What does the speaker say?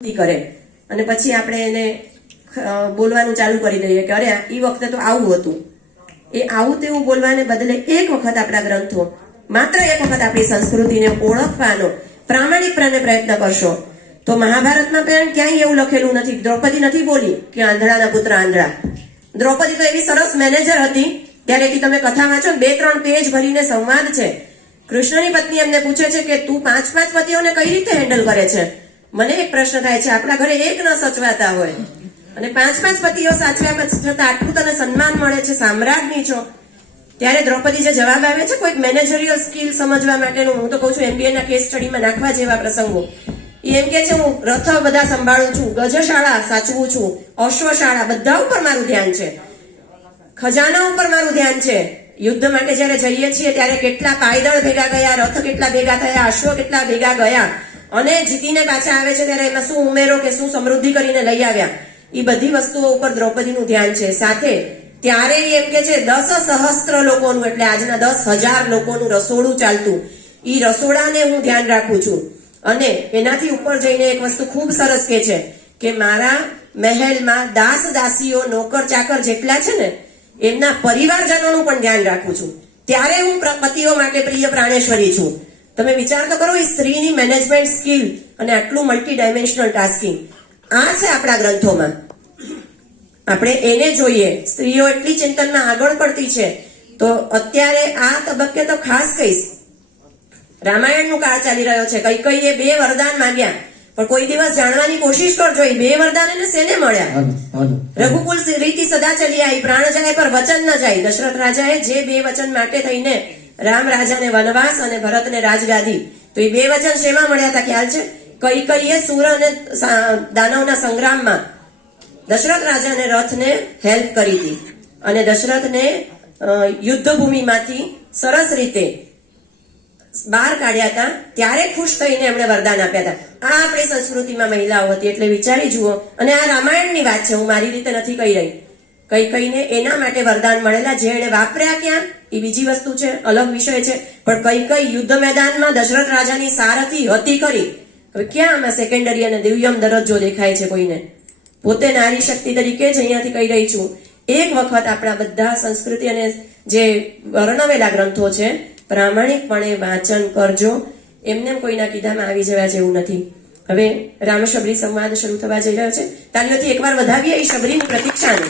કરે અને પછી આપણે એને બોલવાનું ચાલુ કરી દઈએ કે અરે એ વખતે તો આવું હતું. એ આવું તેવું બોલવાને બદલે એક વખત આપણા ગ્રંથો, માત્ર એક વખત આપણી સંસ્કૃતિને ઓળખવાનો પ્રામાણિકપણે પ્રયત્ન કરશો તો મહાભારતમાં પણ ક્યાંય એવું લખેલું નથી. દ્રૌપદી નથી બોલી કે આંધળાના પુત્ર આંધળા. દ્રૌપદી તો એવી સરસ મેનેજર હતી. ત્યારે તમે કથા વાંચો 2-3 પેજ ભરીને સંવાદ છે. કૃષ્ણની પત્ની એમને પૂછે છે કે તું 5 પતિઓને કઈ રીતે હેન્ડલ કરે છે. મને એક પ્રશ્ન થાય છે, આપણા ઘરે એક ન સચવાતા હોય અને 5 પતિઓ સાચવ્યા છતાં આટલું તને સન્માન મળે છે, સામ્રાજ્ઞી છો. ત્યારે દ્રૌપદી જે જવાબ આવે છે કોઈક મેનેજરિયલ સ્કિલ સમજવા માટેનું, હું તો કહું છું MBA ના કેસ સ્ટડીમાં નાખવા જેવા પ્રસંગો. એ એમ કે છે હું રથ બધા સંભાળું છું, ગજશાળા સાચવું છું, અશ્વશાળા બધા ઉપર મારું ધ્યાન છે, ખજાના ઉપર મારું ધ્યાન છે. યુદ્ધ માટે જયારે જઈએ છીએ ત્યારે કેટલા પાયદળ ભેગા ગયા, રથ કેટલા ભેગા થયા, અશ્વ કેટલા ભેગા ગયા અને જીતીને પાછા આવે છે ત્યારે એમાં શું ઉમેરો કે શું સમૃદ્ધિ કરીને લઈ આવ્યા, એ બધી વસ્તુઓ ઉપર દ્રૌપદીનું ધ્યાન છે. સાથે ત્યારે એમ કે છે 10 સહસ્ત્ર લોકોનું, એટલે આજના 10,000 લોકોનું રસોડું ચાલતું. એ રસોડાને હું ધ્યાન રાખું છું. અને એનાથી ઉપર જઈને એક વસ્તુ ખૂબ સરસ કે છે કે મારા મહેલમાં દાસ દાસીઓ નોકર ચાકર જેટલા છે ને એમના પરિવારજનોનું પણ ધ્યાન રાખું છું. ત્યારે હું પતિઓ માટે પ્રિય પ્રાણેશ્વરી છું. તમે વિચાર તો કરો, એ સ્ત્રીની મેનેજમેન્ટ સ્કિલ અને આટલું મલ્ટી ડાયમેન્શનલ ટાસ્કિંગ આ છે આપણા ગ્રંથોમાં. આપણે એને જોઈએ. સ્ત્રીઓ એટલી ચિંતનમાં આગળ પડતી છે. તો અત્યારે આ તબક્કે તો ખાસ કહીશ, રામાયણનું કાળ ચાલી રહ્યો છે. કૈકેયીએ 2 વરદાન માંગ્યા, પણ કોઈ દિવસ જાણવાની કોશિશ કરજો એ 2 વરદાન એને શેને મળ્યા. રઘુકુલ રીતિ સદા ચલી આવી, પ્રાણ જાય પર વચન ન જાય. દશરથ રાજાએ જે 2 વચન માટે થઈને રામ રાજાને વનવાસ અને ભરતને રાજગાદી, તો એ 2 વચન શેમાં મળ્યા હતા ખ્યાલ છે? કૈકેયીએ સૂર અને દાનવના સંગ્રામમાં દશરથ રાજાને રથને હેલ્પ કરી હતી અને દશરથને યુદ્ધ ભૂમિમાંથી સરસ રીતે બહાર કાઢ્યા હતા. ત્યારે ખુશ થઈને એમણે વરદાન આપ્યા હતા. આ આપણી સંસ્કૃતિમાં મહિલાઓ હતી. એટલે વિચારી જુઓ. અને આ રામાયણની વાત છે, હું મારી રીતે નથી કહી રહી. કૈકેયીને એના માટે વરદાન મળેલા, જે એને વાપર્યા ક્યાં એ બીજી વસ્તુ છે, અલગ વિષય છે. પણ કૈકેયી યુદ્ધ મેદાનમાં દશરથ રાજાની સારથી હતી કરી. હવે ક્યાં આમાં સેકન્ડરી અને દિવ્યમ દરજ્જો દેખાય છે કોઈને? પોતે નારી શક્તિ તરીકે જ અહીંયાથી કહી રહી છું. એક વખત આપણા બધા સંસ્કૃતિ અને જે વર્ણવેલા ગ્રંથો છે પ્રામાણિકપણે વાંચન કરજો. એમને કોઈના કીધામાં આવી જવા જેવું નથી. હવે રામ શબરી સંવાદ શરૂ થવા જઈ રહ્યો છે. તાલીઓથી એકવાર વધાવીએ એ શબરીની પ્રતીક્ષાને.